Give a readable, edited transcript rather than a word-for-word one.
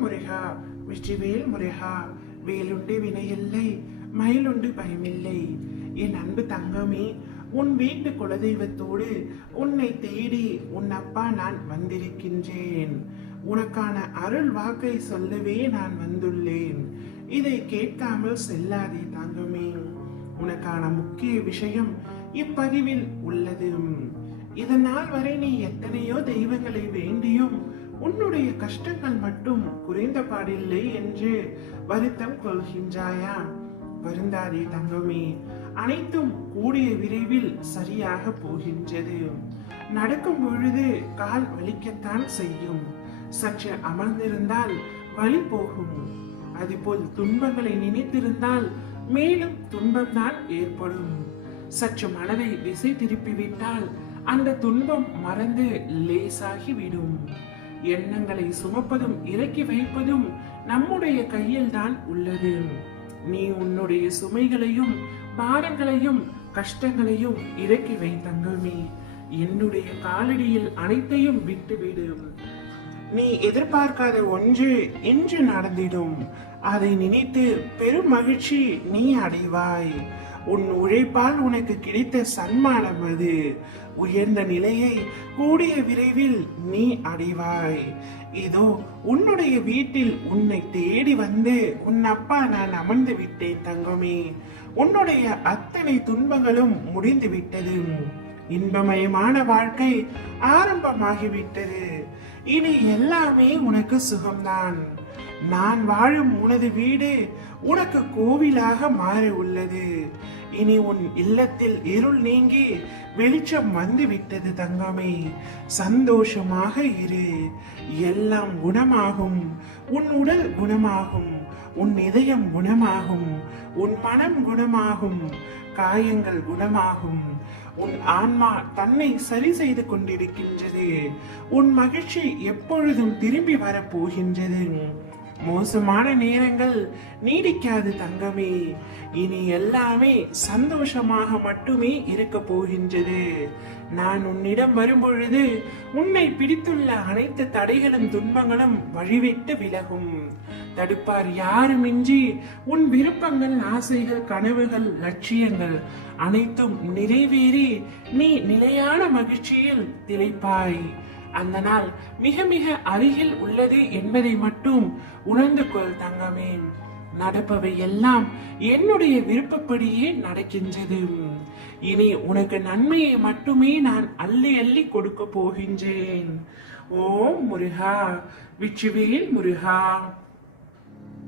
முருகா, வெற்றிவேல் முருகா. வேலுண்டு வினையில்லை, மயிலுண்டு பயமில்லை. என் அன்பு தங்கமே, உன் வீட்டு குலதெய்வத்தோடு உன்னை தேடி உன் அப்பா நான் வந்திருக்கின்றேன். உனக்கான அருள் வாக்கை சொல்லவே நான் வந்துள்ளேன். இதை கேட்காமல் செல்லாதே தங்கமே. உனக்கான முக்கிய விஷயம் இப்பதிவில் உள்ளது. இதனால் வரை நீ எத்தனையோ தெய்வங்களை வேண்டியும் உன்னுடைய கஷ்டங்கள் மட்டும் குறைந்த பாடில்லை என்று வருத்தம் கொள்கின்றாயா? வருந்தாதே தங்கமே, அனைத்தும் கூடிய விரைவில் சரியாக போகின்றது. நடக்கும் பொழுது கால் வலிக்கத்தான் செய்யும். சற்று அமர்ந்திருந்தால் வலி போகும். அதுபோல் துன்பங்களை நினைத்திருந்தால் மேலும் துன்பம்தான் ஏற்படும். சற்று மனதை திசை திருப்பிவிட்டால் அந்த துன்பம் மறந்து லேசாகிவிடும். எண்ணங்களை சுமப்பதும் இறக்கி வைப்பதும் நம்முடைய கையில் தான் உள்ளது. நீ உன்னுடைய சுமைகளையும் பாரங்களையும் கஷ்டங்களையும் இறக்கி வை தங்கமே. என்னுடைய காலடியில் அனைத்தையும் விட்டுவிடு. நீ எதிர்பார்க்காத ஒன்று இன்று நடந்திடும். அதை நினைத்து பெரும் மகிழ்ச்சி நீ அடைவாய். உன் உழைப்பால் உனக்கு கிடைத்த சன்மானம் அது. உயர்ந்த நிலையை கூடிய விரைவில் நீ அடைவாய். இதோ உன்னுடைய வீட்டில் உன்னை தேடி வந்து உன் அப்பா நான் அமர்ந்து விட்டேன் தங்கமே. உன்னுடைய அத்தனை துன்பங்களும் முடிந்து விட்டது. இன்பமயமான வாழ்க்கை ஆரம்பமாகிவிட்டது. இனி எல்லாமே உனக்கு சுகம்தான். நான் வாழும் உனது வீடு உனக்கு கோவிலாக மாறி உள்ளது. இனி உன் இல்லத்தில் இருள் நீங்கி வெளிச்சம் வந்து விட்டது தங்கமே. சந்தோஷமாக இரு. எல்லாம் குணமாகும். உன் உடல் குணமாகும். உன் இதயம் குணமாகும். உன் மனம் குணமாகும். காயங்கள் குணமாகும். உன் ஆன்மா தன்னை சரி செய்து கொண்டிருக்கின்றது. உன் மகிழ்ச்சி எப்பொழுதும் திரும்பி வரப்போகின்றது. மோசமான நேரங்கள் நீடிக்காது தங்கமே. இனி எல்லாமே சந்தோஷமாக மட்டுமே இருக்க போகின்றது. நான் உன்னிடம் வரும்பொழுது உன்னை பிடித்துள்ள அனைத்து தடைகளும் துன்பங்களும் வழிவிட்டு விலகும். தடுப்பார் யாருமின்றி உன் விருப்பங்கள், ஆசைகள், கனவுகள், லட்சியங்கள் அனைத்தும் நிறைவேறி நீ நிலையான மகிழ்ச்சியில் திளைப்பாய். அந்த நாள் மிக மிக அருகில் உள்ளது என்பதை மட்டும் உணர்ந்து கொள் தங்கமே. நடப்பவை எல்லாம் என்னுடைய விருப்பப்படியே நடக்கின்றது. இனி உனக்கு நன்மையை மட்டுமே நான் அள்ளி அள்ளி கொடுக்க போகின்றேன். ஓம் முருகா, வெற்றிவேல் முருகா.